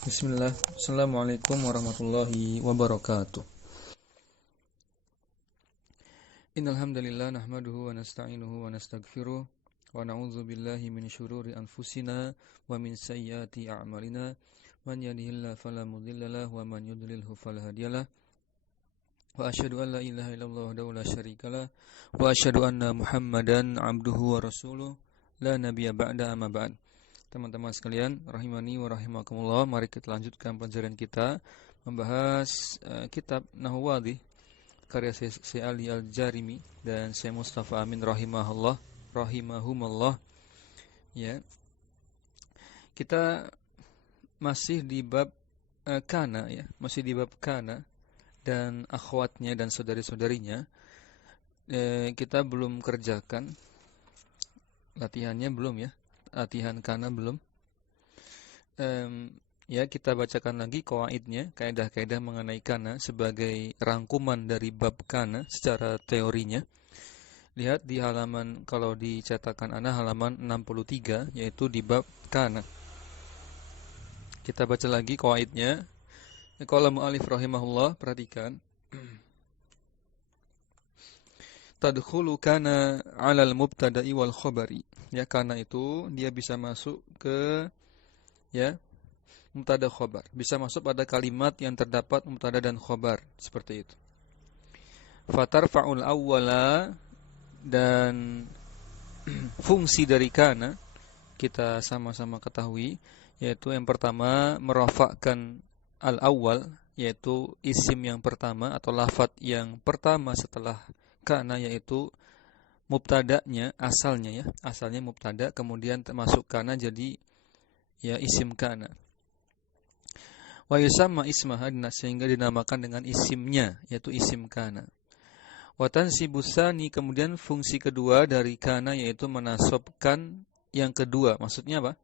Bismillah. Assalamualaikum warahmatullahi wabarakatuh. Innal hamdalillah nahmaduhu wa nasta'inuhu wa nastaghfiruh wa na'udzu billahi min syururi anfusina wa min sayyiati a'malina. Man yahdihillahu fala mudhillalah wa man yudlilhu fala hadiyalah. Wa asyhadu an la ilaha illallah wahdahu la syarikalah wa asyhadu anna Muhammadan 'abduhu wa rasuluh la nabiyya ba'da amma ba'd. Teman-teman sekalian, rahimani wa rahimakumullah, mari kita lanjutkan pelajaran kita membahas kitab Nahwu Wadhih karya Syekh Ali Al-Jarimi dan Syekh Mustafa Amin rahimahumallah. Ya. Kita masih di bab kana ya, masih di bab kana dan akhwatnya dan saudari-saudarinya. Kita belum kerjakan latihannya belum ya. Latihan kana belum. Ya, kita bacakan lagi qawaidnya, kaidah-kaidah mengenai kana sebagai rangkuman dari bab kana secara teorinya. Lihat di halaman, kalau dicetakan ana halaman 63, yaitu di bab kana. Kita baca lagi qawaidnya. Qala mu'allif rahimahullah, perhatikan. Tadkhulu kana 'alal mubtada'i wal khabari. Ya, kana itu dia bisa masuk ke ya mubtada khabar. Bisa masuk pada kalimat yang terdapat mubtada dan khabar, seperti itu. Fatarfa'ul awwala, dan fungsi dari kana kita sama-sama ketahui, yaitu yang pertama merafa'kan al-awwal, yaitu isim yang pertama atau lafadz yang pertama setelah kana, yaitu mubtada'nya, asalnya mubtada, kemudian termasuk kana jadi ya isim kana. Wa yusamma ismaha, sehingga dinamakan dengan isimnya, yaitu isim kana. Wa tansibus tsani, kemudian fungsi kedua dari kana yaitu menasabkan yang kedua. Maksudnya apa?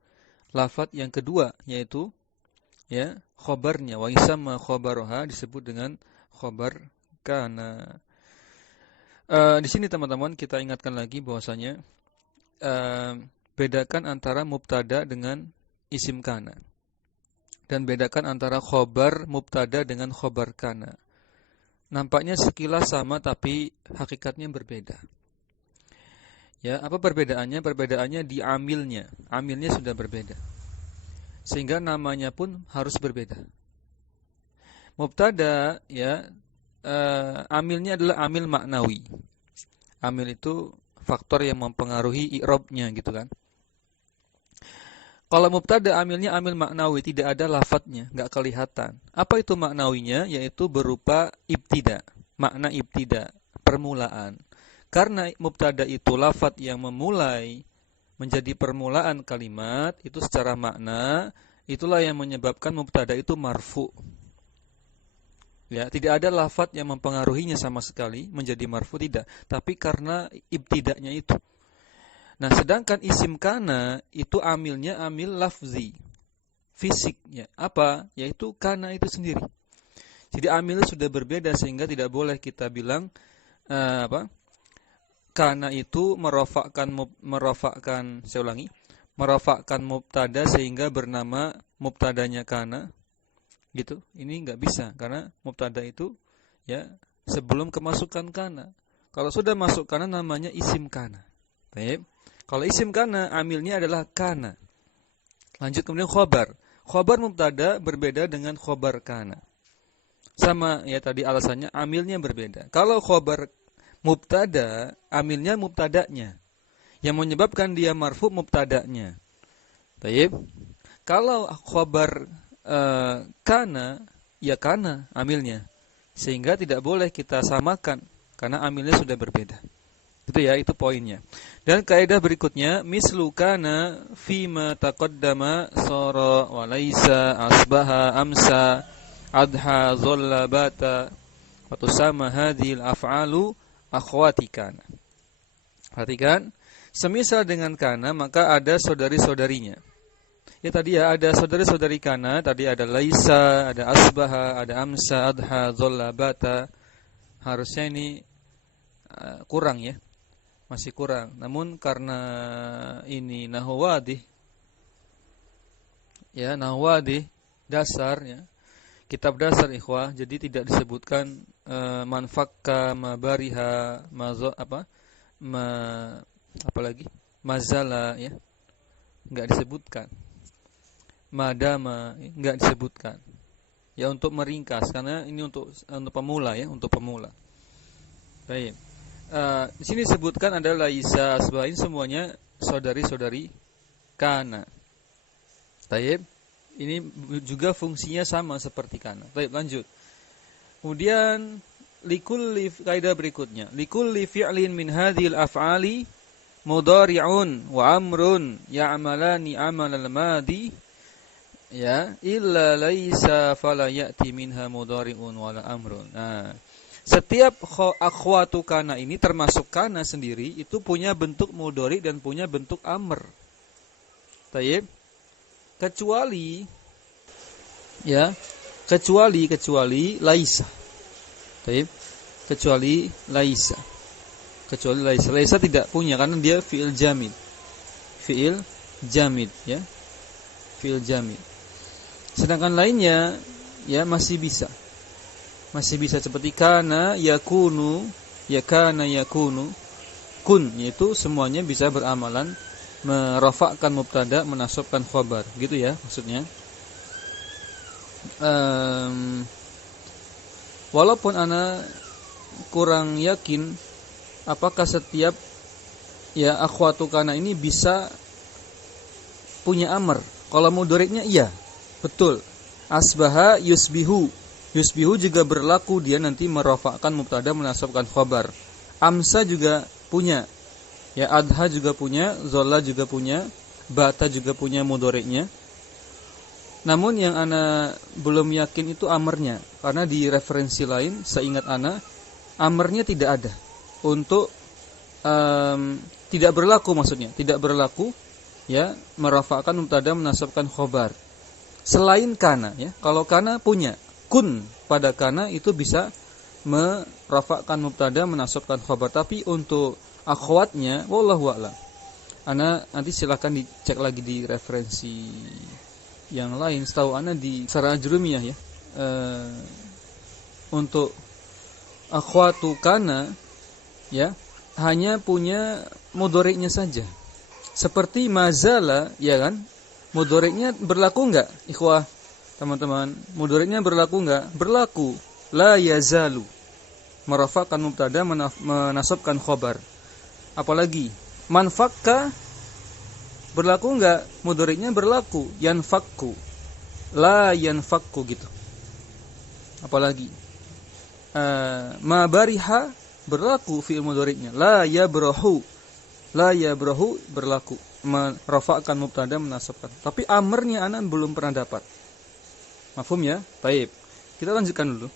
Lafadz yang kedua, yaitu ya khabarnya. Wa yusamma khabaraha, disebut dengan khabar kana. Di sini teman-teman kita ingatkan lagi bahwasanya bedakan antara mubtada dengan isim kana, dan bedakan antara khobar mubtada dengan khobar kana. Nampaknya sekilas sama tapi hakikatnya berbeda. Ya, apa perbedaannya? Perbedaannya di amilnya. Amilnya sudah berbeda, sehingga namanya pun harus berbeda. Mubtada ya, amilnya adalah amil maknawi. Amil itu faktor yang mempengaruhi i'rabnya gitu kan. Kalau mubtada amilnya amil maknawi, tidak ada lafadznya, enggak kelihatan. Apa itu maknawinya? Yaitu berupa ibtida. Makna ibtida, permulaan. Karena mubtada itu lafadz yang memulai menjadi permulaan kalimat, itu secara makna itulah yang menyebabkan mubtada itu marfu'. Ya, tidak ada lafadz yang mempengaruhinya sama sekali menjadi marfu, tidak, tapi karena ibtidanya itu. Nah, sedangkan isim kana itu amilnya amil lafzi, fisiknya apa? Yaitu kana itu sendiri. Jadi amilnya sudah berbeda, sehingga tidak boleh kita bilang kana itu merofakkan mubtada sehingga bernama mubtadanya kana. Gitu. Ini enggak bisa, karena mubtada itu ya sebelum kemasukan kana. Kalau sudah masuk kana namanya isim kana. Baik. Kalau isim kana amilnya adalah kana. Lanjut kemudian khobar. Khobar mubtada berbeda dengan khobar kana. Sama ya, tadi alasannya amilnya berbeda. Kalau khobar mubtada, amilnya mubtadanya. Yang menyebabkan dia marfu mubtadanya. Baik. Kalau khobar kana, ya kana amilnya, sehingga tidak boleh kita samakan karena amilnya sudah berbeda. Itu ya, itu poinnya. Dan kaidah berikutnya, mislu kana fima taqaddama sara wa laisa asbaha amsa adha dhalla bata wa tusamma hadhil af'alu akhwati kana. Perhatikan, semisal dengan kana maka ada saudari-saudarinya. Ya, tadi ya ada saudari-saudari kana, tadi ada laisa, ada asbaha, ada amsa, adha, dhalla, bata. Harusnya ini kurang ya, masih kurang. Namun karena ini Nahwu Wadhih, ya Nahwu Wadhih dasar ya. Kitab dasar ikhwah, jadi tidak disebutkan man fakka ma bariha apalagi mazala ya, enggak disebutkan. Madama enggak disebutkan. Ya untuk meringkas karena ini untuk pemula ya, untuk pemula. Baik. Di sini disebutkan adalah laisa, sebain semuanya saudari-saudari kana. Baik. Ini juga fungsinya sama seperti kana. Baik, lanjut. Kemudian likulli kaidah berikutnya. Likulli fi'lin min hadhil af'ali mudhari'un wa amrun ya'malani 'amalal madi ya illa laisa fala ya'ti minha mudhari'un wala amrun. Nah, setiap akhwatu kana ini termasuk kana sendiri itu punya bentuk mudhari dan punya bentuk amr. Baik. Kecuali laisa. Baik. Kecuali laisa. Laisa tidak punya karena dia fi'il jamid. Fi'il jamid ya. Fi'il jamid. Sedangkan lainnya ya masih bisa. Masih bisa seperti kana yakunu, ya kana yakunu, kun, yaitu semuanya bisa beramalan merafa'kan mubtada, menasabkan khabar, gitu ya maksudnya. Walaupun ana kurang yakin apakah setiap ya akhwatu kana ini bisa punya amr. Kalau mudhari'nya iya, betul. Asbaha yusbihu. Yusbihu juga berlaku, dia nanti merafa'kan mubtada, menasabkan khabar. Amsa juga punya. Ya, adha juga punya, zola juga punya, bata juga punya mudhari'nya. Namun yang ana belum yakin itu amarnya, karena di referensi lain seingat ana amarnya tidak ada. Untuk tidak berlaku maksudnya, tidak berlaku ya merafa'kan mubtada, menasabkan khabar. Selain kana ya, kalau kana punya kun pada kana itu bisa merafa'kan mubtada, menasabkan khabar, tapi untuk akhwatnya wallahu a'lam. Ana nanti silakan dicek lagi di referensi yang lain. Setahu ana di Syarah Ajrumiyah ya. Untuk akhwatu kana ya hanya punya mudhari'nya saja. Seperti mazala ya kan? Mudhari'nya berlaku enggak? Ikhwah, teman-teman, mudhari'nya berlaku enggak? Berlaku. La yazalu. Merafa'kan mubtada, menasabkan khabar. Apalagi manfakka berlaku enggak? Mudhari'nya berlaku, yanfakku. La yanfakku gitu. Apalagi ma bariha berlaku fi'il mudhari'nya. La yabrahu. La yabrahu berlaku, merafa'kan mubtada, menasabkan. Tapi amarnya ana belum pernah dapat. Mafhum ya? Baik. Kita lanjutkan dulu.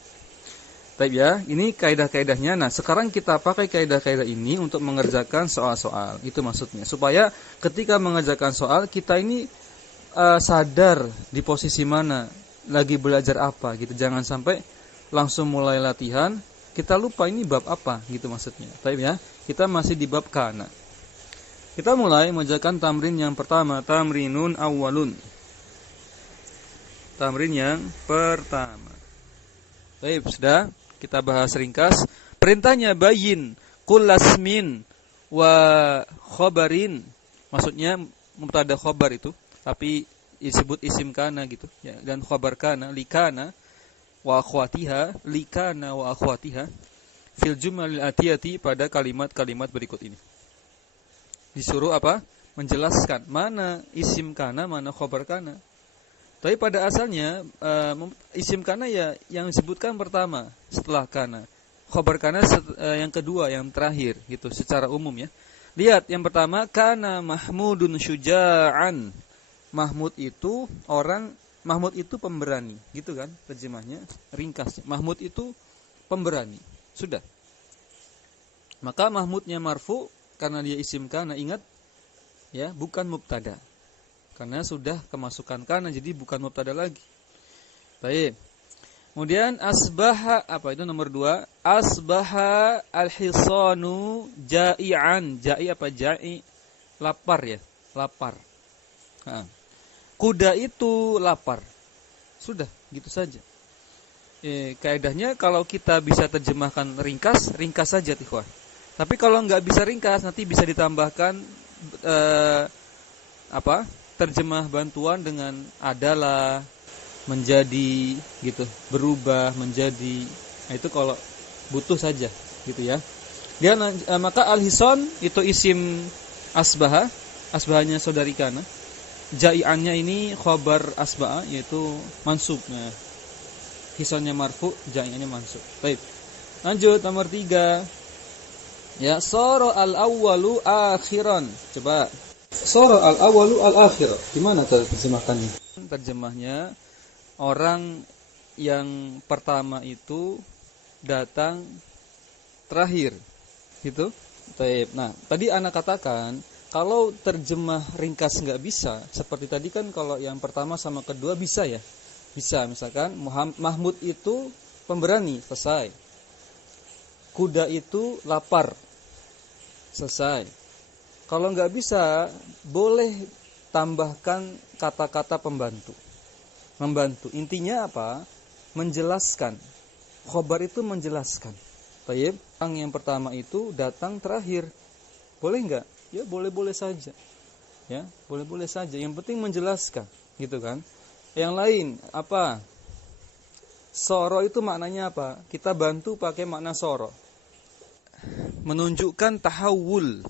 Baik ya, ini kaidah-kaidahnya. Nah, sekarang kita pakai kaidah-kaidah ini untuk mengerjakan soal-soal. Itu maksudnya. Supaya ketika mengerjakan soal, kita ini sadar di posisi mana, lagi belajar apa gitu. Jangan sampai langsung mulai latihan, kita lupa ini bab apa gitu maksudnya. Baik ya, kita masih di bab kana. Kita mulai mengerjakan tamrin yang pertama, tamrinun awwalun. Tamrin yang pertama. Baik, sudah. Kita bahas ringkas. Perintahnya bayin kullasmin wa khabarin. Maksudnya mubtada khabar itu, tapi disebut isim kana gitu ya, dan khabar kana likana wa akhwatiha, likana wa akhwatiha fil jumalil atiyati, pada kalimat-kalimat berikut ini. Disuruh apa? Menjelaskan mana isim kana, mana khabar kana. Tapi pada asalnya isim kana ya yang disebutkan pertama setelah kana. Khabar kana yang kedua, yang terakhir gitu secara umum ya. Lihat yang pertama, kana Mahmudun syuja'an. Mahmud itu orang, Mahmud itu pemberani, gitu kan terjemahnya ringkas. Mahmud itu pemberani. Sudah. Maka Mahmudnya marfu karena dia isim kana, ingat ya, bukan mubtada. Karena sudah kemasukan kana, jadi bukan mubtada lagi. Baik. Kemudian asbaha, apa itu nomor 2? Asbaha al-hisanu ja'ian. Ja'i apa ja'i? Lapar ya, lapar. Kuda itu lapar. Sudah, gitu saja. Kaedahnya kalau kita bisa terjemahkan ringkas, ringkas saja ikhwah. Tapi kalau nggak bisa ringkas, nanti bisa ditambahkan terjemah bantuan dengan adalah, menjadi, gitu, berubah menjadi. Nah, itu kalau butuh saja, gitu ya. Maka al-hison itu isim asbaha, asbahanya saudari kana. Jai'annya ini khabar asbaha, yaitu mansub. Nah, hisonnya marfu, jai'annya mansub. Baik. Lanjut nomor 3. Ya, sara al-awwalu akhiran. Coba. Sara al-awwalu al-akhir. Gimana terjemahkannya? Terjemahnya, orang yang pertama itu datang terakhir. Gitu. Baik. Nah, tadi ana katakan kalau terjemah ringkas nggak bisa, seperti tadi kan kalau yang pertama sama kedua bisa ya. Bisa, misalkan Mahmud itu pemberani, selesai. Kuda itu lapar, selesai. Kalau nggak bisa, boleh tambahkan kata-kata pembantu. Membantu. Intinya apa? Menjelaskan. Khobar itu menjelaskan. Baik, orang yang pertama itu datang terakhir. Boleh nggak? Ya boleh-boleh saja. Ya, boleh-boleh saja. Yang penting menjelaskan, gitu kan? Yang lain apa? Soro itu maknanya apa? Kita bantu pakai makna soro. Menunjukkan tahawul.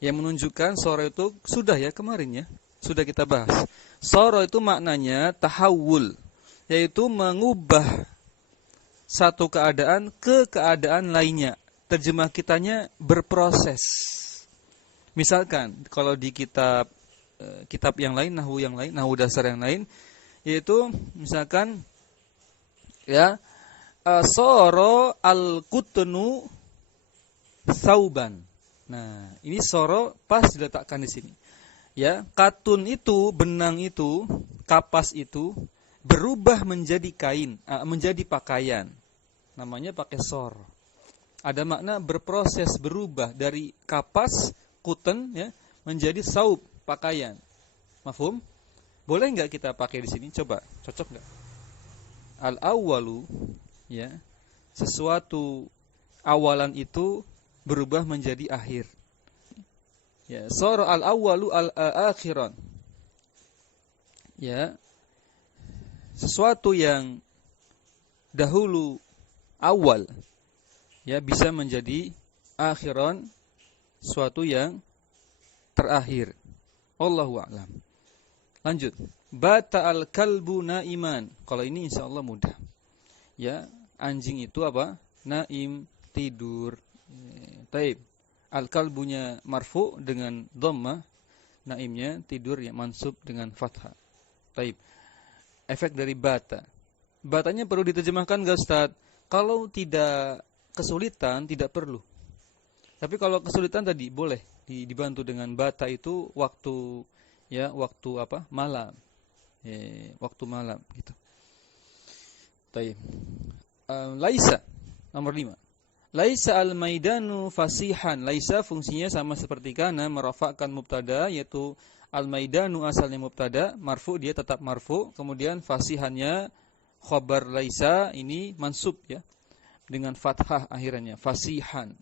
Yang menunjukkan soro itu sudah ya kemarin ya, sudah kita bahas. Soro itu maknanya tahawul, yaitu mengubah satu keadaan ke keadaan lainnya. Terjemah kitanya berproses. Misalkan kalau di kitab yang lain, nahwu dasar yang lain, yaitu misalkan ya, soro al-kutnu sauban. Nah, ini soro pas diletakkan di sini. Ya, katun itu, benang itu, kapas itu berubah menjadi kain, menjadi pakaian. Namanya pakai soro. Ada makna berproses, berubah dari kapas kuten ya menjadi saub, pakaian. Mafhum? Boleh enggak kita pakai di sini? Coba, cocok enggak? Al-awwalu ya, sesuatu awalan itu berubah menjadi akhir. Ya, sara al-awwalu al-akhiran. Ya. Sesuatu yang dahulu awal ya bisa menjadi akhiran, suatu yang terakhir. Allahu a'lam. Lanjut. Bata al-kalbu naiman. Kalau ini insyaallah mudah. Ya, anjing itu apa? Naim, tidur. Taib. Al-kalbunya marfu dengan dhammah, naimnya tidur ya mansub dengan fathah. Taib. Efek dari bata. Batanya perlu diterjemahkan enggak Ustaz? Kalau tidak kesulitan tidak perlu. Tapi kalau kesulitan tadi boleh dibantu dengan bata itu waktu ya, waktu apa? Malam. Waktu malam gitu. Taib. Laisa nomor 5. Laisa al-maidanu fasihan. Laisa fungsinya sama seperti kana, merafa'kan mubtada, yaitu al-maidanu asalnya mubtada, marfu dia tetap marfu, kemudian fasihannya khabar laisa ini mansub ya dengan fathah akhirannya, fasihan.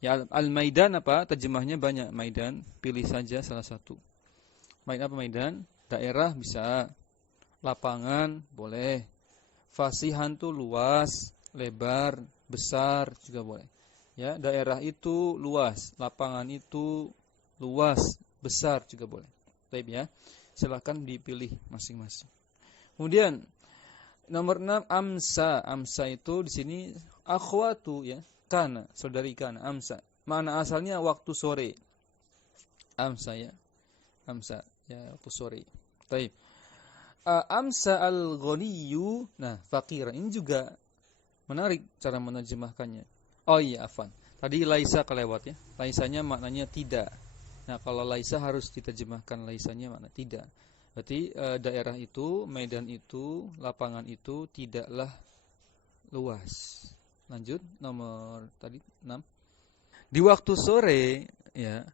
Ya, al-maidan apa? Terjemahnya banyak, maidan, pilih saja salah satu. Apa maidan? Daerah bisa, lapangan boleh. Fasihan tuh luas, lebar, besar juga boleh. Ya, daerah itu luas, lapangan itu luas, besar juga boleh. Baik ya. Silakan dipilih masing-masing. Kemudian nomor 6 amsa. Amsa itu di sini akhwatu ya, kana, saudari kana, amsa. Mana asalnya waktu sore. Amsa ya. Amsa ya, waktu sore. Baik. Amsa al-ghaniyu, nah faqiran, ini juga menarik cara menerjemahkannya. Oh iya, afan. Tadi laisa kelewat ya. Laisanya maknanya tidak. Nah, kalau laisa harus diterjemahkan laisanya makna tidak. Berarti daerah itu, medan itu, lapangan itu tidaklah luas. Lanjut nomor tadi 6. Di waktu sore ya,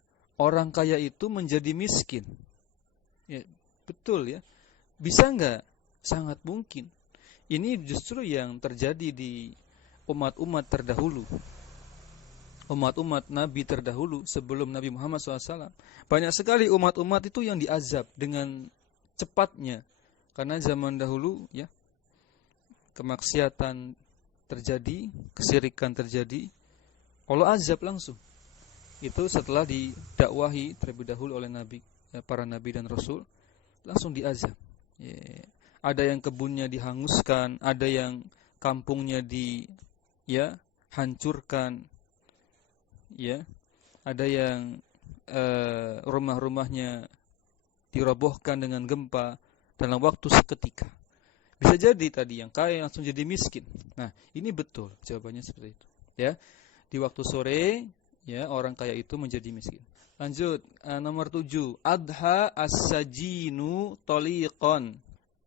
orang kaya itu menjadi miskin. Ya, betul ya. Bisa enggak Sangat mungkin. Ini justru yang terjadi di umat-umat terdahulu. Umat-umat Nabi terdahulu sebelum Nabi Muhammad SAW. Banyak sekali umat-umat itu yang diazab dengan cepatnya. Karena zaman dahulu ya, kemaksiatan terjadi, kesyirikan terjadi, Allah azab langsung. Itu setelah didakwahi terlebih dahulu oleh Nabi, ya, para Nabi dan Rasul, langsung diazab. Ya. Ada yang kebunnya dihanguskan, ada yang kampungnya hancurkan, ya, ada yang rumah-rumahnya dirobohkan dengan gempa dalam waktu seketika. Bisa jadi tadi yang kaya langsung jadi miskin. Nah, ini betul jawabannya seperti itu. Ya, di waktu sore, ya, orang kaya itu menjadi miskin. Lanjut, nomor 7, adha as-sajinu taliqan.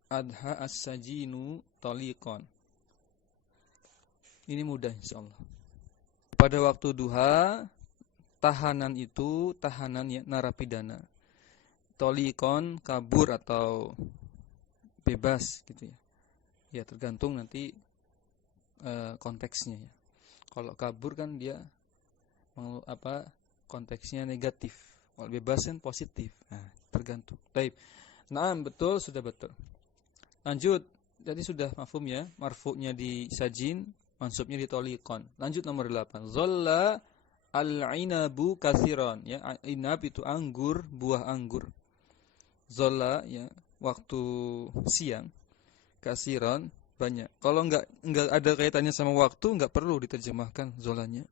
Adha as-sajinu taliqan. Ini mudah insyaallah. Pada waktu duha, tahanan itu, tahanan ya, narapidana. Taliqan, kabur atau bebas gitu ya. Ya tergantung nanti konteksnya ya. Kalau kabur kan dia konteksnya negatif. Kalau bebas kan positif. Nah, tergantung. Baik. Nah, betul, sudah betul. Lanjut. Jadi sudah mafhum ya. Marfu'nya di sajin, mansubnya di taliqan. Lanjut nomor 8. Zalla al-inabu katsiran ya. Inab itu anggur, buah anggur. Zalla ya, waktu siang. Katsiran banyak. Kalau enggak ada kaitannya sama waktu, enggak perlu diterjemahkan zolanya.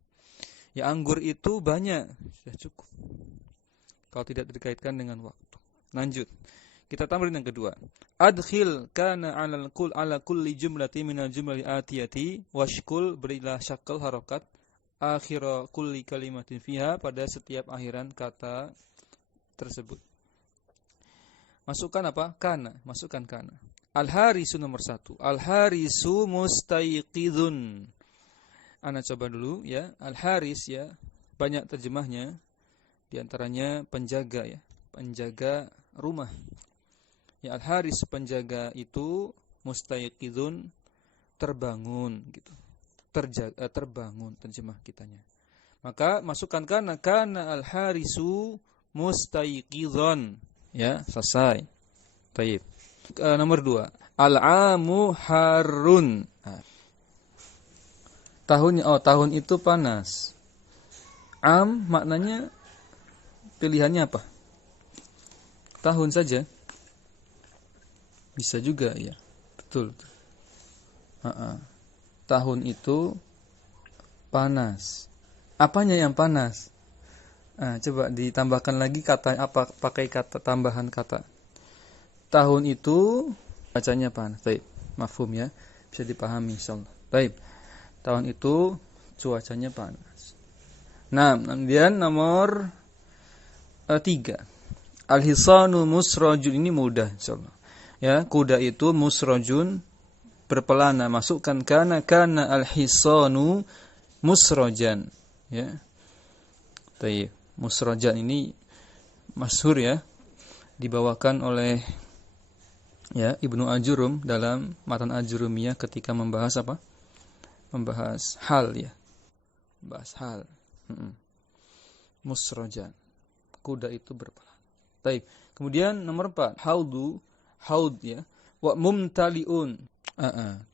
Ya, anggur itu banyak, sudah cukup. Kalau tidak dikaitkan dengan waktu. Lanjut. Kita tambahin yang kedua. Adkhil kana ala kulli jumlati minal jumlali atiyati washkul, berilah syakal harokat akhira kulli kalimatin fiha, pada setiap akhiran kata tersebut. Masukkan apa? Kana. Masukkan kana. Al-harisu nomor 1. Al-harisu mustaiqidun. Ana coba dulu ya. Al-haris ya, banyak terjemahnya. Di antaranya penjaga ya. Penjaga rumah. Ya, al-haris penjaga itu, mustaiqidun terbangun gitu. Terbangun terjemah kitanya. Maka masukkan kana al-harisu mustaiqidun. Ya, selesai. Baik. Nomor 2. Al-amu harun. Tahun itu panas. Am maknanya pilihannya apa? Tahun saja. Bisa juga ya. Betul. Tahun itu panas. Apanya yang panas? Coba ditambahkan lagi kata apa, pakai kata tambahan kata. Tahun itu bacanya panas. Baik, mafhum ya. Bisa dipahami insyaallah. Baik. Tahun itu cuacanya panas. Nah, kemudian nomor 3. Al-hisanu musrajun, ini mudah insyaallah. Ya, kuda itu musrajun, berpelana. Masukkan kana al-hisanu musrajan. Ya. Baik, musrajan ini masyhur ya. Dibawakan oleh ya Ibnu Ajurum dalam Matan Ajurumiyah ketika membahas apa? Membahas hal ya. Bahas hal. Musrajan. Kuda itu berpelana. Baik. Kemudian nomor 4, haud ya. Wa mumtaliun.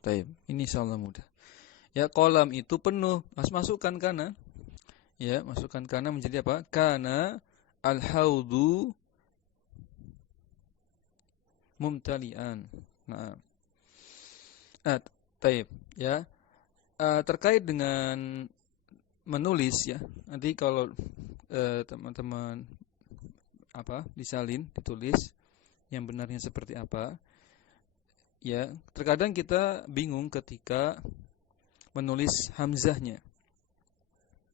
Baik. Ini insyaallah mudah. Ya, kolam itu penuh. Masukkan kana. Ya, masukkan kana menjadi apa? Kana al-haudu mumtalian. Nah. Baik, ya. Terkait dengan menulis ya. Nanti kalau teman-teman disalin, ditulis yang benarnya seperti apa. Ya, terkadang kita bingung ketika menulis hamzahnya.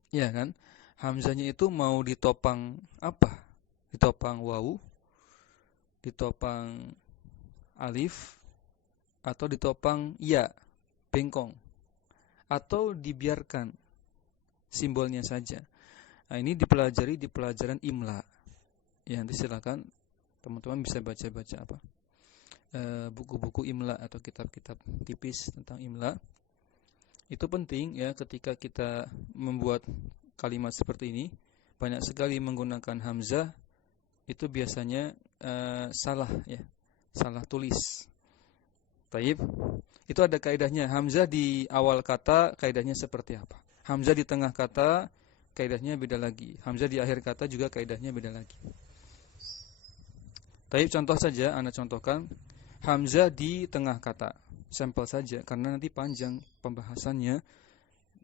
Ya kan? Hamzahnya itu mau ditopang apa? Ditopang wawu, ditopang alif, atau ditopang ya, bengkong, atau dibiarkan simbolnya saja. Nah, ini dipelajari di pelajaran imla. Ya, nanti silakan teman-teman bisa baca-baca buku-buku imla atau kitab-kitab tipis tentang imla. Itu penting ya ketika kita membuat kalimat seperti ini, banyak sekali menggunakan hamzah, itu biasanya salah ya, salah tulis. Taib. Itu ada kaidahnya. Hamzah di awal kata kaidahnya seperti apa? Hamzah di tengah kata kaidahnya beda lagi. Hamzah di akhir kata juga kaidahnya beda lagi. Taib, contoh saja, Anda contohkan hamzah di tengah kata. Sampel saja karena nanti panjang pembahasannya.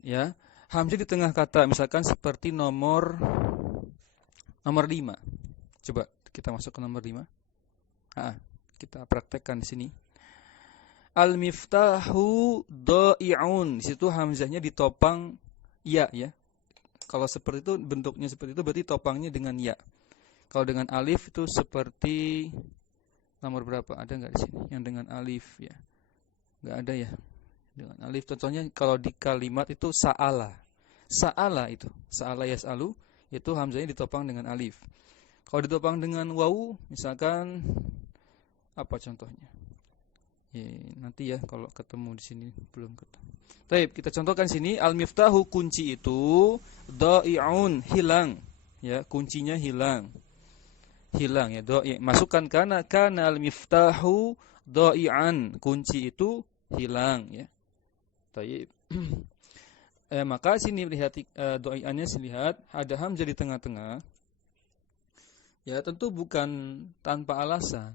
Ya. Hamzah di tengah kata misalkan seperti nomor 5. Coba kita masuk ke nomor 5. Kita praktekkan di sini. Al-miftahu dha'i'un. Di situ hamzahnya ditopang ya ya. Kalau seperti itu, bentuknya seperti itu berarti topangnya dengan ya. Kalau dengan alif itu seperti nomor berapa? Ada enggak di sini yang dengan alif ya? Enggak ada ya. Dengan alif contohnya kalau di kalimat itu sa'ala. Sa'ala itu, sa'ala yas'alu, itu hamzahnya ditopang dengan alif. Kalau ditopang dengan wawu, misalkan apa contohnya? Nanti ya kalau ketemu di sini belum ketemu. Baik, kita contohkan sini al-miftahu, kunci itu dha'i'un, hilang. Ya, kuncinya hilang. Hilang ya, dha'i'. Masukkan kana al-miftahu dha'i'an, kunci itu hilang ya. Baik. Maka sini lihat dha'i'annya, lihat ada hamzah di tengah-tengah. Ya, tentu bukan tanpa alasan.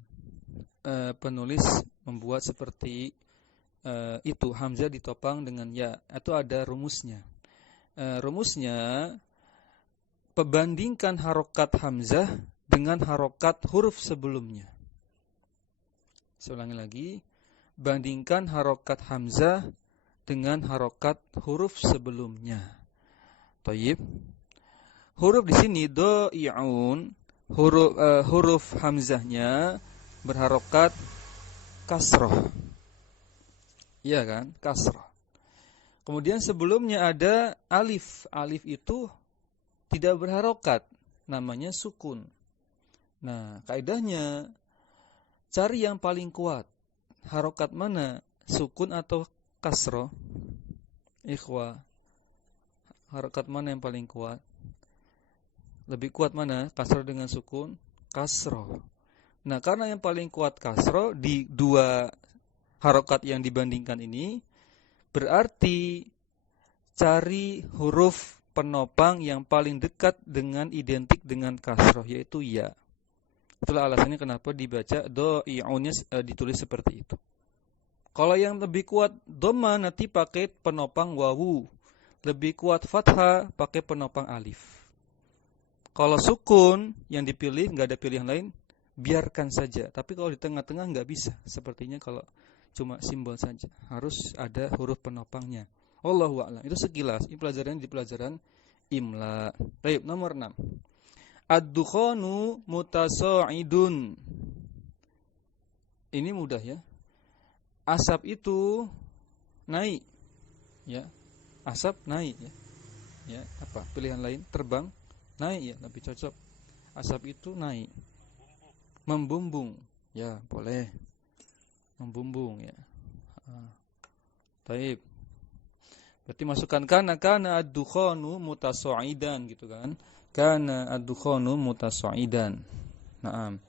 Penulis membuat seperti itu, hamzah ditopang dengan ya, itu ada rumusnya. Rumusnya pembandingkan harokat hamzah dengan harokat huruf sebelumnya. Saya ulangi lagi, bandingkan harokat hamzah dengan harokat huruf sebelumnya. Thayyib. Huruf di sini dha'i'un, huruf hamzahnya berharokat kasroh. Iya kan? Kasroh. Kemudian sebelumnya ada alif. Alif itu tidak berharokat, namanya sukun. Nah, kaidahnya cari yang paling kuat. Harokat mana? Sukun atau kasroh? Ikhwah. Harokat mana yang paling kuat? Lebih kuat mana? Kasroh dengan sukun? Kasroh. Nah, karena yang paling kuat kasroh di dua harokat yang dibandingkan ini, berarti cari huruf penopang yang paling dekat dengan identik dengan kasroh, yaitu ya. Itulah alasannya kenapa dibaca dha'i'unnya ditulis seperti itu. Kalau yang lebih kuat dhamma nanti pakai penopang wawu, lebih kuat fathah pakai penopang alif. Kalau sukun yang dipilih, nggak ada pilihan lain, biarkan saja. Tapi kalau di tengah-tengah nggak bisa. Sepertinya kalau cuma simbol saja, harus ada huruf penopangnya. Wallahu a'lam. Itu sekilas. Ini pelajaran di pelajaran imla. Baik, nomor 6. Ad-dukhanu mutasa'idun. Ini mudah ya. Asap itu naik. Ya. Asap naik ya. Ya, apa? Pilihan lain terbang, naik ya, lebih cocok. Asap itu naik. Membumbung. Ya, boleh. Membumbung ya. Taib. Berarti masukkan kana ad-dukhanu mutasaidan gitu kan. Kana ad-dukhanu mutasaidan. Naam.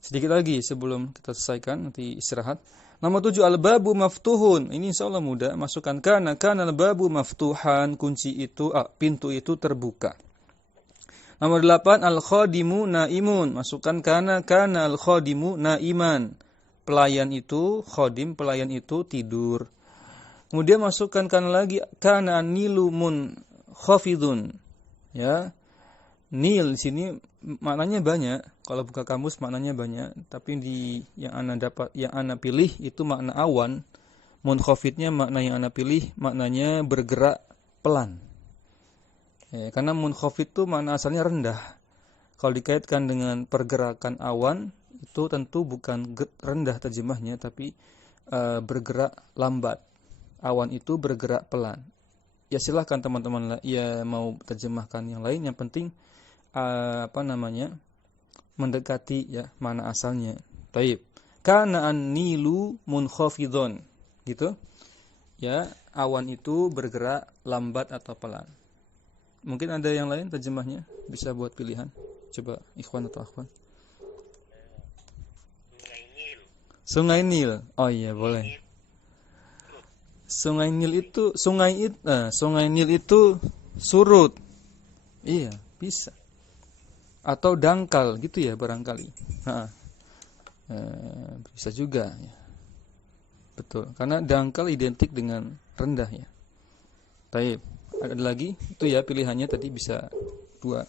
Sedikit lagi sebelum kita selesaikan, nanti istirahat. Nomor 7 al-babu maftuhun. Ini insyaallah mudah. Masukkan kana al-babu maftuhan, kunci itu pintu itu terbuka. Nomor 8 al-khadimu naimun. Masukkan kana al-khadimu naiman. Pelayan itu, khadim pelayan itu tidur. Kemudian masukkan kana lagi kana nilumun khafidun. Ya. Nil di sini maknanya banyak. Kalau buka kamus maknanya banyak, tapi yang ana pilih itu makna awan. Munkhafidnya makna yang ana pilih maknanya bergerak pelan. Ya, karena munkhafid itu makna asalnya rendah. Kalau dikaitkan dengan pergerakan awan, itu tentu bukan rendah terjemahnya, tapi bergerak lambat. Awan itu bergerak pelan. Ya silahkan teman-teman ya mau terjemahkan yang lain, yang penting mendekati ya mana asalnya. Baik. kana an-nilu munkhafidhon. Gitu. Ya, awan itu bergerak lambat atau pelan. Mungkin ada yang lain terjemahnya bisa buat pilihan. Coba ikhwan atau akhwan. Sungai Nil. Oh iya, boleh. Sungai Nil itu surut. Iya, bisa. Atau dangkal gitu ya barangkali. Bisa juga ya. Betul, karena dangkal identik dengan rendah ya. Baik, ada lagi itu ya pilihannya tadi bisa 2.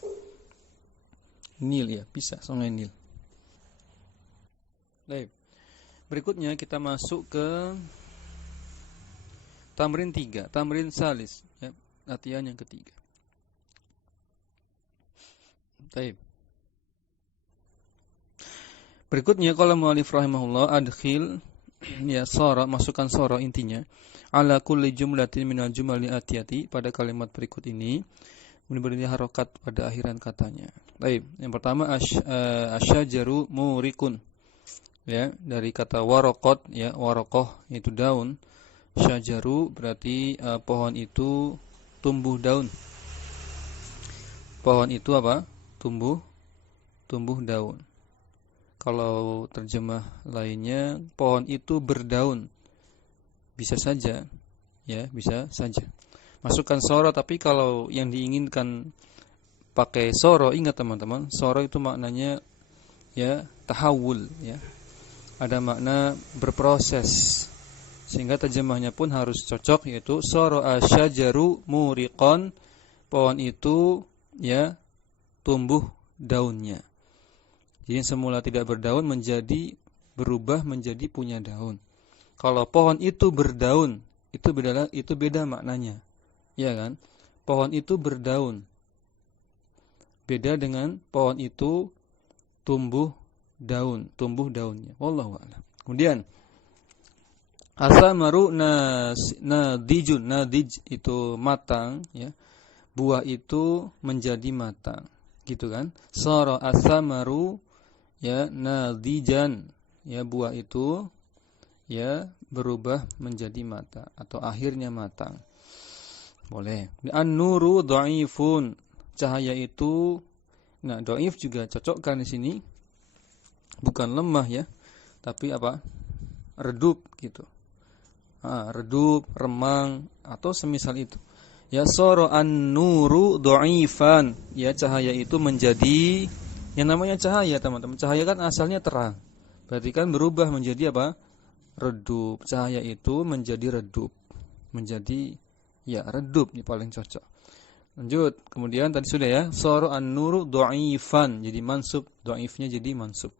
Nil ya, bisa Sungai Nil. Baik. Berikutnya kita masuk ke tamrin 3, tamrin salis ya, latihan yang ketiga. Baik. Berikutnya kalau mu'allif rahimahullah adkhil ya sara, masukkan sara intinya ala kulli jumlatin minal jumali atiyati pada kalimat berikut ini memberi harokat pada akhiran katanya. Baik, yang pertama asyajaru murikun. Ya, dari kata waraqat ya, waraqah itu daun. Syajaru berarti pohon itu tumbuh daun. Pohon itu apa? Tumbuh daun. Kalau terjemah lainnya pohon itu berdaun. Bisa saja ya, bisa saja. Masukkan soro, tapi kalau yang diinginkan pakai soro, ingat teman-teman, soro itu maknanya ya tahawul ya. Ada makna berproses. Sehingga terjemahnya pun harus cocok, yaitu soro asyajaru muriqon, pohon itu ya tumbuh daunnya. Jadi semula tidak berdaun berubah menjadi punya daun. Kalau pohon itu berdaun, itu beda maknanya. Ya kan? Pohon itu berdaun. Beda dengan pohon itu tumbuh daunnya. Wallahu a'lam. Kemudian asamaru nadijun, nadij itu matang ya. Buah itu menjadi matang. Gitu kan? Sara asamaru ya nadijan, ya buah itu ya berubah menjadi matang atau akhirnya matang. Boleh. An-nuru dhaifun, cahaya itu, nah dhaif juga cocokkan di sini. Bukan lemah ya, tapi apa? Redup gitu. Redup, remang atau semisal itu. Ya sara an-nuru dhaifan, ya cahaya itu menjadi, yang namanya cahaya teman-teman. Cahaya kan asalnya terang. Berarti kan berubah menjadi apa? Redup. Cahaya itu menjadi redup. Menjadi ya redup, ini paling cocok. Lanjut. Kemudian tadi sudah ya, sara an-nuru dhaifan, jadi mansub, dhaifnya jadi mansub.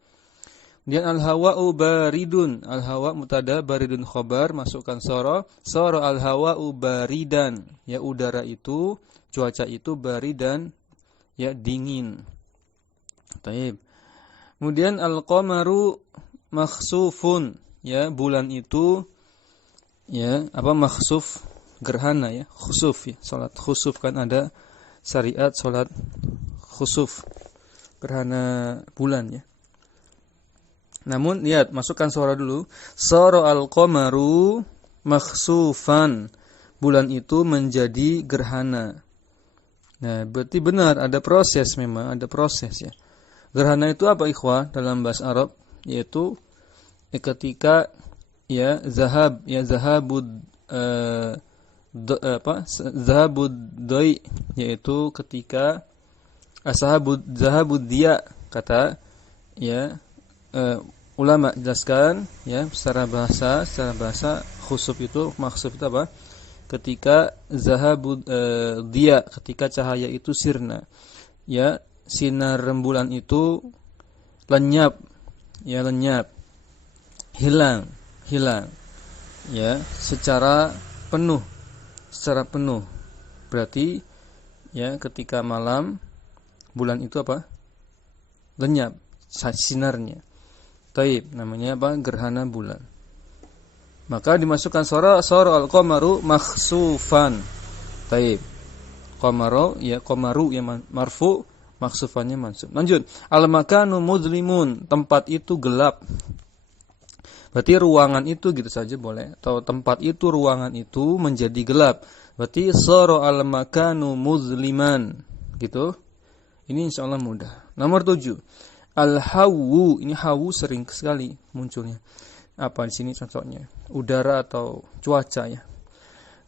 Kemudian al-hawa'u baridun, al-hawa' mubtada, baridun khabar, masukkan sara al-hawa'u baridan, ya udara itu, cuaca itu baridan, ya dingin. Baik. Kemudian al-qamaru makhsufun, ya bulan itu ya apa makhsuf, gerhana ya, khusuf ya. Salat khusuf kan ada syariat salat khusuf, gerhana bulan ya. Namun lihat, masukkan suara dulu. Sara al-qamaru makhsufan, bulan itu menjadi gerhana. Nah, berarti benar ada proses, memang ada proses ya. Gerhana itu apa ikhwah dalam bahasa Arab? Yaitu ketika ya zahab, ya zahabud zahabud doi, yaitu ketika zahabud dia, kata ya ulama jelaskan ya secara bahasa khusuf itu, maksud itu apa? Ketika zahabud dia, ketika cahaya itu sirna, ya sinar rembulan itu lenyap, ya lenyap, hilang ya secara penuh. Berarti ya ketika malam bulan itu apa? Lenyap sinarnya. Taib, namanya apa? Gerhana bulan. Maka dimasukkan sara al-qamaru makhsufan. Taib. Qamaru ya marfu, makhsufannya mansub. Lanjut. Al-makanu mudlimun, tempat itu gelap. Berarti ruangan itu gitu saja boleh. Atau tempat itu, ruangan itu menjadi gelap. Berarti sara al-makanu muzliman. Gitu. Ini insya Allah mudah. Nomor 7. Al-hawu. Ini hawu sering sekali munculnya. Apa di sini contohnya? Udara atau cuaca ya.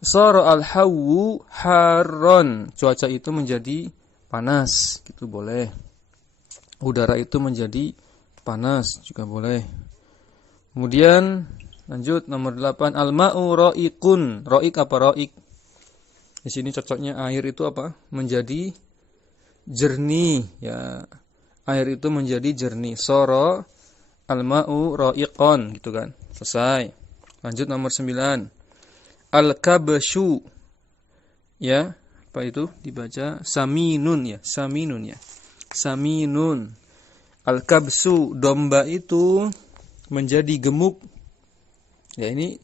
Sara al-hawu harron. Cuaca itu menjadi panas. Gitu boleh. Udara itu menjadi panas juga boleh. Kemudian lanjut nomor 8, al-ma'u ra'iqun. Ra'iq apa ra'iq? Di sini cocoknya air itu apa? Menjadi jernih ya. Air itu menjadi jernih. Sara al-ma'u ra'iqan gitu kan. Selesai. Lanjut nomor 9. Al-kabshu. Ya, apa itu? Dibaca saminun ya. Saminun ya. Saminun. Al-kabsu, domba itu menjadi gemuk. Ya ini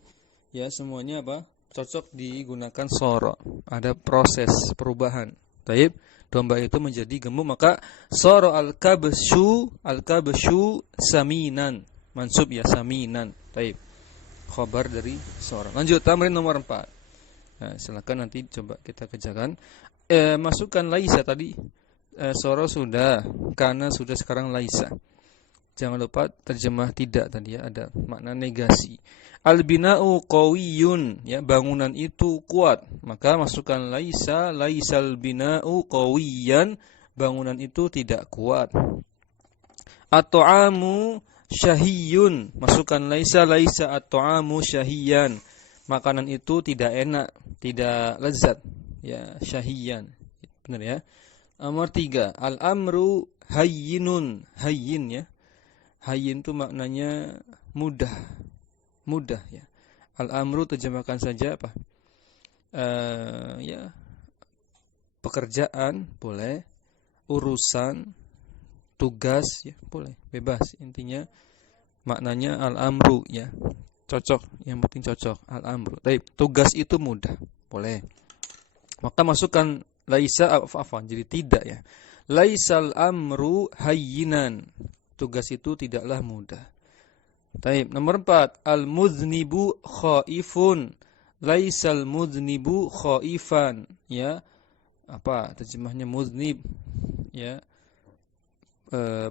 ya semuanya apa? Cocok digunakan soro. Ada proses perubahan. Taib, domba itu menjadi gemuk, maka soro al-kabsu saminan. Mansub ya saminan. Taib. Khabar dari soro. Lanjut tamrin nomor 4. Nah, silakan nanti coba kita kerjakan. Masukkan laisa tadi. Soro sudah, kana sudah, sekarang laisa. Jangan lupa terjemah tidak tadi ya, ada makna negasi. Al-bina'u qawiyun, ya, bangunan itu kuat. Maka masukkan laisa, laisal bina'u qawiyan, bangunan itu tidak kuat. At-ta'amu syahiyun, masukkan laisa, laisa at-ta'amu syahiyan, makanan itu tidak enak, tidak lezat, ya, syahiyan. Benar ya. Nomor 3, al-amru hayyinun, hayyin ya. Hayyin itu maknanya mudah. Mudah ya. Al-amru terjemahkan saja apa? Ya. Pekerjaan boleh, urusan, tugas ya, boleh, bebas. Intinya maknanya al-amru ya. Cocok, yang penting cocok al-amru. Baik, tugas itu mudah, boleh. Maka masukkan laisa afwan, jadi tidak ya. Laisal amru hayyinan. Tugas itu tidaklah mudah. Baik, nomor 4, al-muznibu khaifun. Laisal muznibu khaifan, ya. Apa terjemahnya muznib? Ya.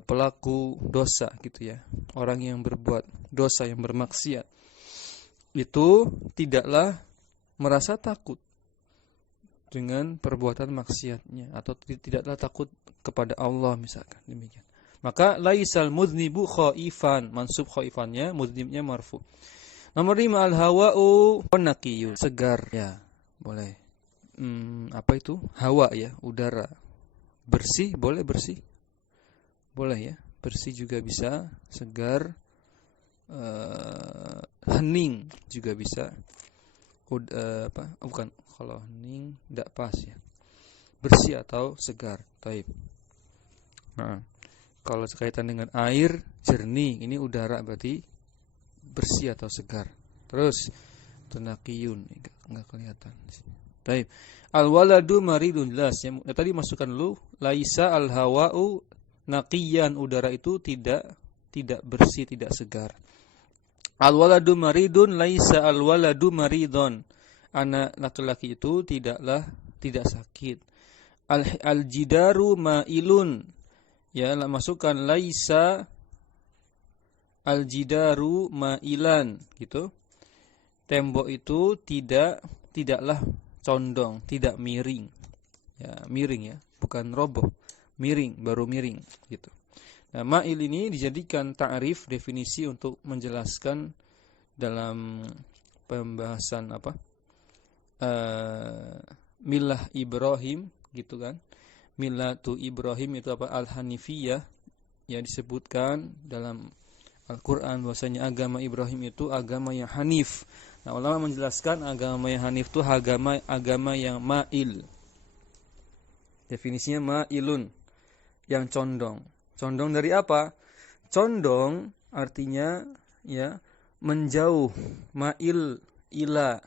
Pelaku dosa gitu ya. Orang yang berbuat dosa, yang bermaksiat. Itu tidaklah merasa takut dengan perbuatan maksiatnya, atau tidaklah takut kepada Allah misalkan demikian. Maka laisal muznibu khaifan, mansub khaifannya, muznibnya marfu. Nomor 5, al-hawa'u naqiyyu, segar ya, boleh. Apa itu? Hawa ya, udara. Bersih, boleh bersih. Boleh ya, bersih juga bisa, segar, hening juga bisa. Bukan, kalau hening tidak pas ya. Bersih atau segar, taib. Nah, kalau sekaitan dengan air, jernih, ini udara berarti bersih atau segar. Terus tunaqiyun, enggak kelihatan. Taib. Al-waladu maridun, jelas ya. Tadi masukkan dulu laisa al-hawa'u naqiyan, udara itu tidak bersih, tidak segar. Al-waladu maridun laisa al-waladu maridun. Anak laki-laki itu tidak sakit. Al-jidaru ma'ilun. Ya, masukkan laisa al-jidaru ma'ilan gitu. Tembok itu tidaklah condong, tidak miring. Ya, miring ya, bukan roboh. Miring, baru miring gitu. Nah, ma'il ini dijadikan ta'rif, definisi untuk menjelaskan dalam pembahasan apa? Milah Ibrahim gitu kan. Millatu Ibrahim itu apa? Al-Hanifiyah, ya, disebutkan dalam Al-Quran bahwasanya agama Ibrahim itu agama yang hanif. Nah, ulama menjelaskan agama yang hanif itu agama yang ma'il. Definisinya ma'ilun, yang condong. Condong dari apa? Condong artinya ya menjauh. Ma'il ila,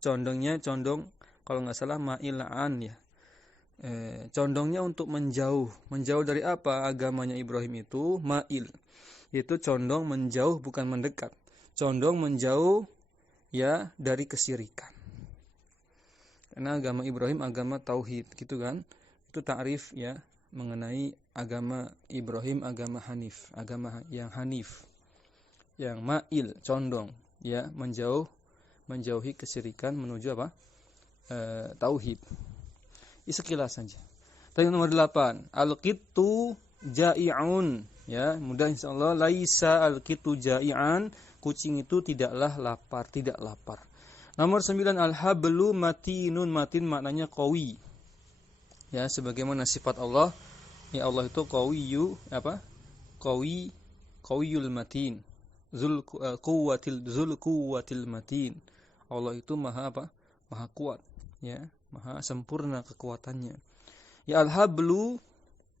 condongnya condong, kalau nggak salah ma'ilan ya. Condongnya untuk menjauh. Menjauh dari apa? Agamanya Ibrahim itu ma'il, yaitu condong menjauh, bukan mendekat. condong menjauh ya dari kesyirikan. Karena agama Ibrahim agama tauhid, gitu kan? Itu ta'rif ya mengenai agama Ibrahim, agama Hanif, agama yang Hanif, yang ma'il, condong ya menjauhi kesyirikan menuju apa? Tauhid. Ini sekilas saja. Tadi nomor 8, al-qittu ja'i'un, ya, mudah insyaallah. Laisa al-qittu ja'i'an, kucing itu tidaklah lapar, tidak lapar. Nomor 9, al-hablu matinun, matin maknanya qawi. Ya, sebagaimana sifat Allah, ya Allah itu qawiyyu apa? Qawiyul matin. Zul quwwatil matin. Allah itu maha apa? Maha kuat, ya, maha sempurna kekuatannya. Ya, al-hablu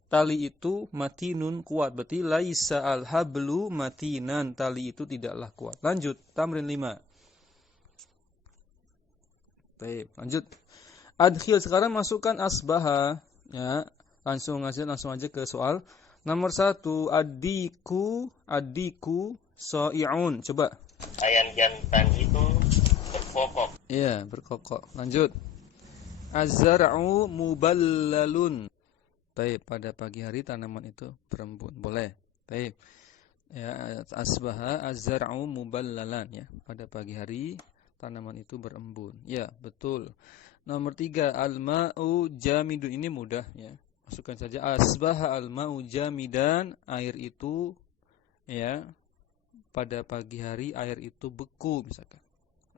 tali itu matinun, kuat. Berarti laisa al-hablu matinan, tali itu tidaklah kuat. Lanjut, tamrin 5. Baik, lanjut. Adkhil, sekarang masukkan asbaha, ya. Langsung aja ke soal. Nomor 1, adiku so'i'un. Coba. Ayam jantan itu berkokok. Iya, berkokok. Lanjut. Az-zar'u muballalun. Baik, pada pagi hari tanaman itu berembun. Boleh. Baik. Ya, asbaha az-zar'u muballalan, ya. Pada pagi hari tanaman itu berembun. Ya, betul. Nomor 3, al-ma'u jamidun. Ini mudah, ya. Masukkan saja asbaha al-ma'u jamidan, air itu ya pada pagi hari air itu beku misalkan.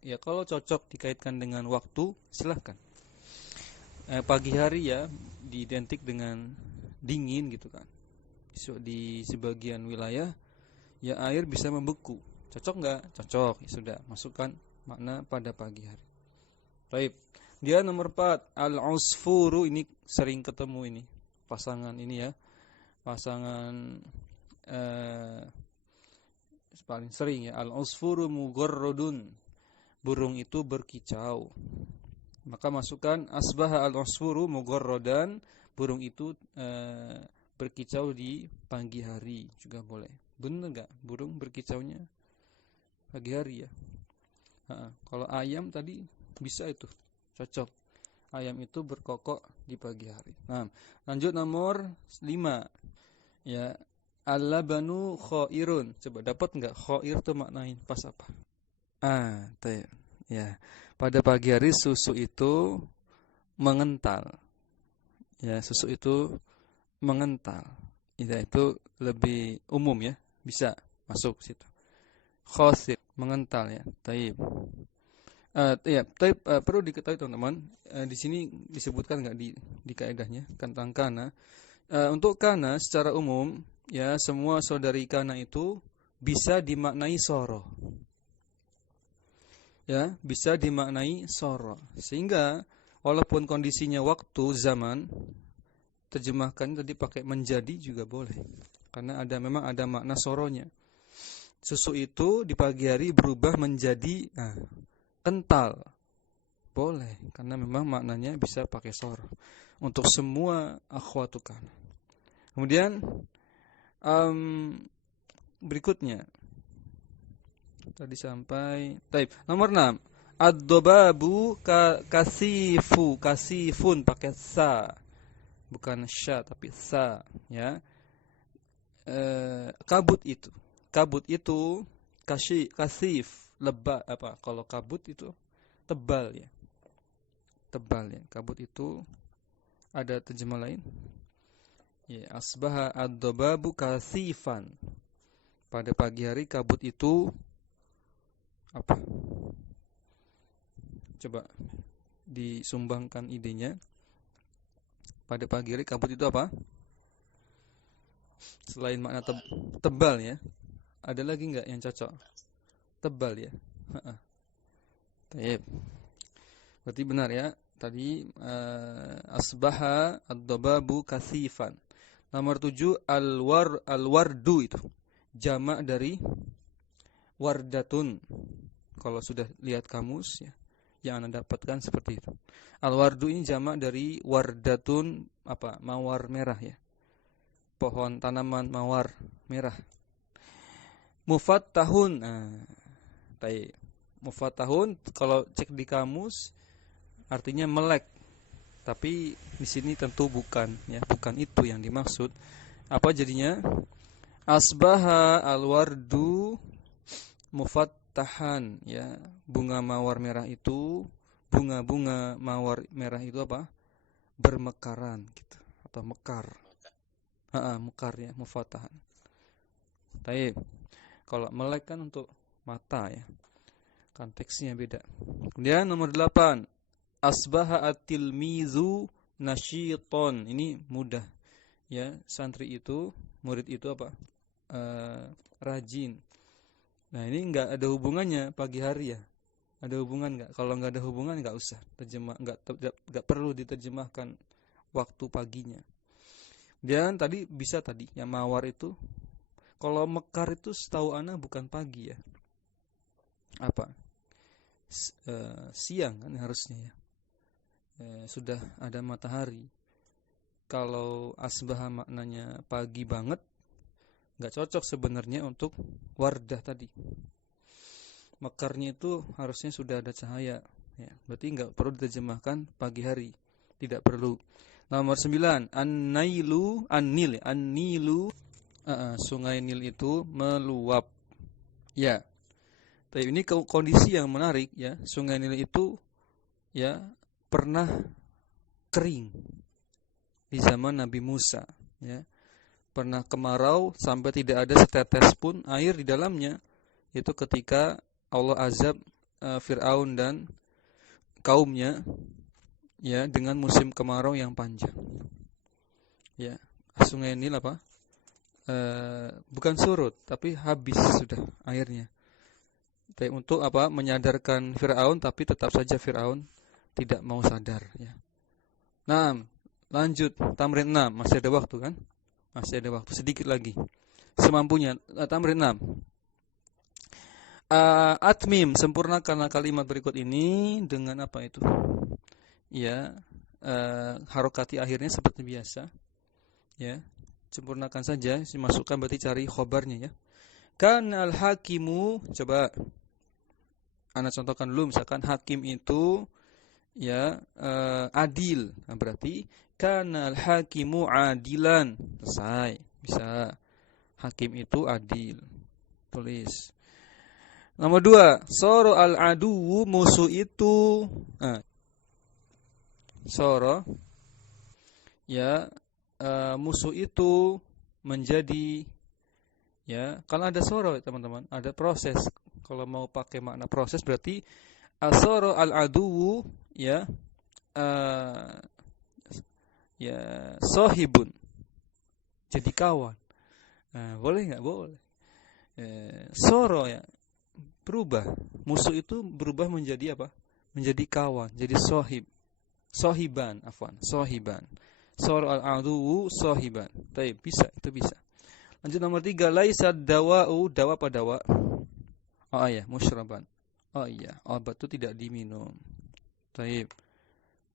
Ya, kalau cocok dikaitkan dengan waktu silahkan. Pagi hari ya diidentik dengan dingin gitu kan. Di sebagian wilayah ya air bisa membeku. Cocok enggak? Cocok. Ya sudah, masukkan makna pada pagi hari. Baik. Dia nomor 4, al-usfuru, ini sering ketemu ini. Pasangan ini ya. Pasangan paling sering ya, al-usfuru mugharradun. Burung itu berkicau. Maka masukkan asbaha al-usfuru mugharradan, burung itu berkicau di pagi hari juga boleh. Benar enggak burung berkicaunya pagi hari ya? Kalau ayam tadi bisa itu, cocok. Ayam itu berkokok di pagi hari. Nah, lanjut nomor 5. Ya, al-labanu khairun. Coba dapat enggak khair itu maknain pas apa? Ya. Pada pagi hari susu itu mengental. Ya, susu itu mengental. Itu lebih umum ya, bisa masuk situ. Khasir, mengental ya. Taib. Perlu diketahui teman-teman, di sini disebutkan enggak di kaidahnya tentang kana. Untuk kana secara umum ya, semua saudari kana itu bisa dimaknai soro. Ya, bisa dimaknai soro. Sehingga walaupun kondisinya waktu zaman, terjemahkan tadi pakai menjadi juga boleh. Karena memang ada makna soronya. Susu itu di pagi hari berubah menjadi kental. Boleh, karena memang maknanya bisa pakai soro. Untuk semua akhwatukan. Kemudian berikutnya tadi sampai nomor 6, ad-dobabu kasifun pakai sa, bukan sya tapi sa ya. Kabut itu kasif, lebat apa, kalau kabut itu tebal ya. Kabut itu ada terjemah lain ya, asbaha ad-dobabu kasifan. Pada pagi hari kabut itu apa? Coba disumbangkan idenya. Pada pagi hari kabut itu apa? Selain makna tebal ya, ada lagi enggak yang cocok? Tebal ya. Baik. Berarti benar ya. Tadi asbaha ad-dababu kasifan. Nomor 7, al-wardu itu jamak dari wardatun. Kalau sudah lihat kamus ya, yang Anda dapatkan seperti itu. Al-wardu ini jamak dari wardatun apa? Mawar merah ya. Pohon tanaman mawar merah. Mufattahun. Taib. Mufattahun kalau cek di kamus artinya melek. Tapi di sini tentu bukan ya, bukan itu yang dimaksud. Apa jadinya? Asbaha alwardu mufattahan ya. Bunga mawar merah itu, bunga-bunga mawar merah itu apa? Bermekaran gitu atau mekar. Mekar ya, mufattahan. Taib. Kalau melek kan untuk mata ya. Konteksnya beda. Kemudian nomor 8. Asbaha at-tilmizu nasyiton. Ini mudah. Ya, santri itu, murid itu apa? Rajin. Nah, ini enggak ada hubungannya pagi hari ya. Ada hubungan enggak? Kalau enggak ada hubungan enggak usah terjemah, enggak perlu diterjemahkan waktu paginya. Dan tadi bisa tadi yang mawar itu kalau mekar itu setahu ana bukan pagi ya. Apa? Siang kan harusnya ya. Sudah ada matahari. Kalau asbah maknanya pagi banget, nggak cocok sebenarnya untuk wardah tadi. Mekarnya itu harusnya sudah ada cahaya. Ya, berarti nggak perlu diterjemahkan pagi hari. Tidak perlu. Nomor 9, an-nilu, an-nilu, sungai Nil itu meluap. Ya. Tapi ini kondisi yang menarik ya. Sungai Nil itu ya pernah kering di zaman Nabi Musa ya. Pernah kemarau sampai tidak ada setetes pun air di dalamnya. Itu ketika Allah azab Fir'aun dan kaumnya ya dengan musim kemarau yang panjang. Ya, sungai Nil apa? Bukan surut tapi habis sudah airnya. Tapi untuk apa? Menyadarkan Fir'aun, tapi tetap saja Fir'aun tidak mau sadar ya. Nah, lanjut tamrin 6, masih ada waktu kan? Masih ada waktu sedikit lagi. Semampunya tamrin 6. Atmim, sempurnakanlah kalimat berikut ini dengan apa itu? Ya, harokati akhirnya seperti biasa. Ya, sempurnakan saja, dimasukkan berarti cari khobarnya ya. Kan al-hakimu, coba ana contohkan dulu, misalkan hakim itu ya adil. Nah, berarti kan al-hakimu adilan. Selesai. Bisa. Hakim itu adil. Tulis. Nomor 2, soro al-aduwu, musuh itu soro ya musuh itu menjadi ya, kalau ada soro teman-teman, ada proses. Kalau mau pakai makna proses berarti asoro al-aduwu ya ya sohibun, jadi kawan. Nah, boleh nggak? Boleh. Soro ya berubah, musuh itu berubah menjadi apa? Menjadi kawan, jadi sohib, sohiban, sohiban. Soro al-aduwu sohiban. Tapi bisa, itu bisa. Lanjut nomor 3, laisa dawa'u, dawa apa dawa? Oh iya, musyraban. Oh iya, obat itu tidak diminum. Taib.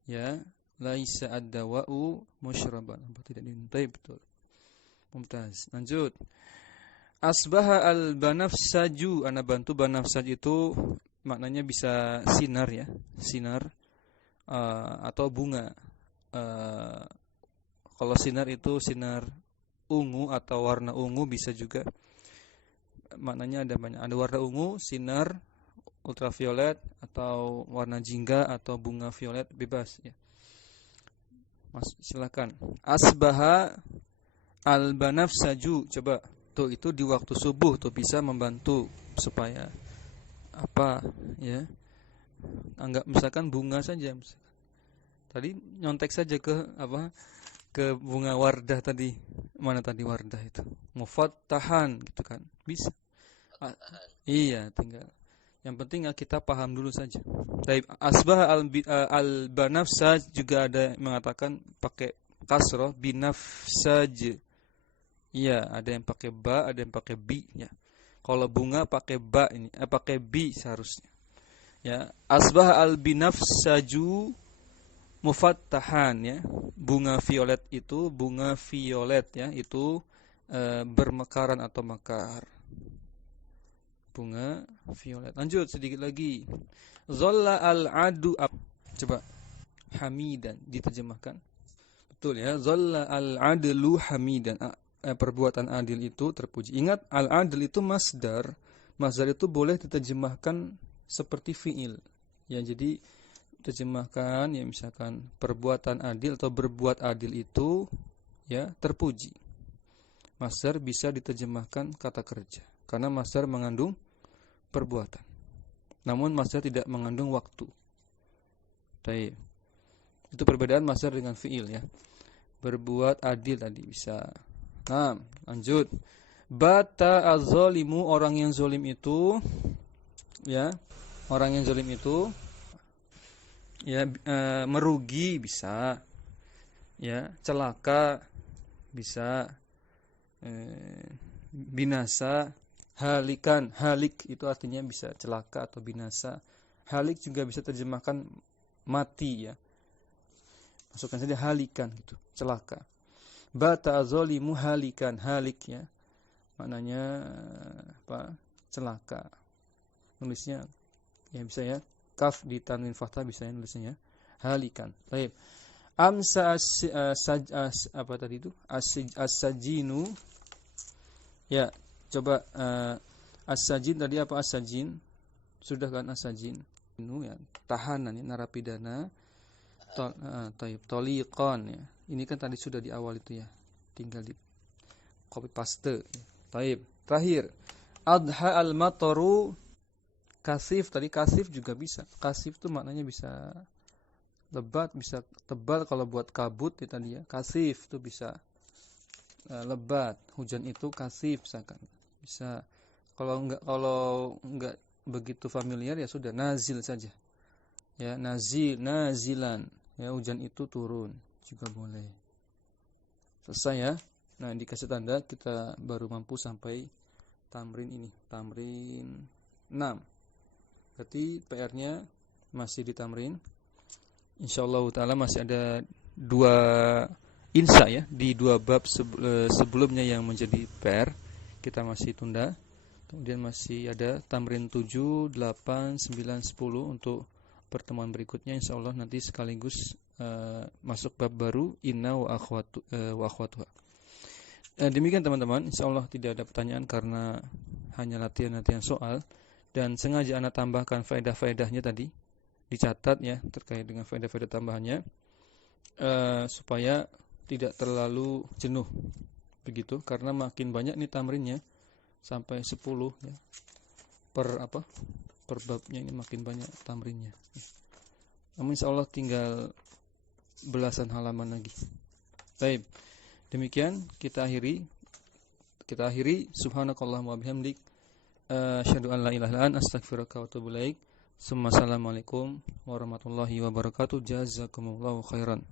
Ya, laisa ad-dawa'u musyraban. Obat tidak diminum. Taib, betul. Mumtaz. Lanjut. Asbaha al-banafsaju. Ana bantu banafsaj itu maknanya bisa sinar ya, sinar atau bunga. Kalau sinar itu sinar ungu atau warna ungu bisa juga. Maknanya ada banyak. Ada warna ungu, sinar ultraviolet atau warna jingga atau bunga violet, bebas ya. Silakan. Asbaha al-banafsaju, coba tuh itu di waktu subuh tuh bisa membantu supaya apa ya? Anggap misalkan bunga saja. Tadi nyontek saja ke apa? Ke bunga wardah tadi. Mana tadi wardah itu? Mufattahan gitu kan. Bisa. Iya, tinggal. Yang penting kita paham dulu saja. Baik, asbah al-banafsaj juga ada yang mengatakan pakai kasroh binafsaj. Iya, ada yang pakai ba, ada yang pakai bi ya. Kalau bunga pakai ba ini, pakai bi seharusnya. Ya, asbah al-binafsaju mufattahan ya. Bunga violet itu, bunga violet ya, itu bermekaran atau mekar. bunga violet. Lanjut sedikit lagi. Zalla al-adu. Coba hamidan diterjemahkan. Betul ya. Zalla al-adlu hamidan. Perbuatan adil itu terpuji. Ingat, al-adl itu masdar. Masdar itu boleh diterjemahkan seperti fiil. Ya, jadi terjemahkan ya misalkan perbuatan adil atau berbuat adil itu ya terpuji. Masdar bisa diterjemahkan kata kerja karena masdar mengandung perbuatan. Namun masdar tidak mengandung waktu. Baik. Itu perbedaan masdar dengan fiil ya. Berbuat adil tadi bisa. Nah, lanjut. Bata az-zalimu, orang yang zalim itu ya, orang yang zalim itu ya merugi bisa. Ya, celaka bisa, binasa, halikan. Halik itu artinya bisa celaka atau binasa. Halik juga bisa terjemahkan mati ya. Masukkan saja halikan gitu, celaka. Bata az-zalimu halikan, halik ya. Maknanya apa? Celaka. Nulisnya ya bisa ya. Kaf di tanwin fathah bisa ya nulisnya ya. Halikan. Baik. Amsa apa tadi itu? As-sajinu. Ya, coba as-sajin tadi apa as-sajin? Sudah kan as-sajin? Ya, tahanan ya, narapidana. Toliqon ya. Ini kan tadi sudah di awal itu ya. Tinggal di copy paste. Taib. Terakhir. Adha al-mataru kasif. Tadi kasif juga bisa. Kasif itu maknanya bisa lebat, bisa tebal. Kalau buat kabut ya tadi ya. Kasif itu bisa lebat. Hujan itu kasif misalkan. Bisa. Kalau enggak begitu familiar ya sudah nazil saja. Ya, nazilan. Ya, hujan itu turun juga boleh. Selesai ya. Nah, dikasih tanda kita baru mampu sampai tamrin ini, tamrin 6. Berarti PR-nya masih di tamrin. Insyaallah taala masih ada 2 insya ya di 2 bab sebelumnya yang menjadi PR. Kita masih tunda. Kemudian masih ada tamrin 7, 8, 9, 10 untuk pertemuan berikutnya. Insyaallah nanti sekaligus masuk bab baru inna wa akhwatuha. Demikian teman-teman, insyaallah tidak ada pertanyaan karena hanya latihan-latihan soal dan sengaja Anda tambahkan faedah-faedahnya tadi dicatat ya terkait dengan faedah-faedah tambahannya supaya tidak terlalu jenuh begitu karena makin banyak nih tamrinnya sampai 10 ya. Per babnya ini makin banyak tamrinnya. Namun insyaallah tinggal belasan halaman lagi. Baik. Demikian kita akhiri subhanakallahumma wa bihamdik asyhadu an la ilaha illa anta astaghfiruka wa atubu ilaik. Assalamualaikum warahmatullahi wabarakatuh. Jazakumullahu khairan.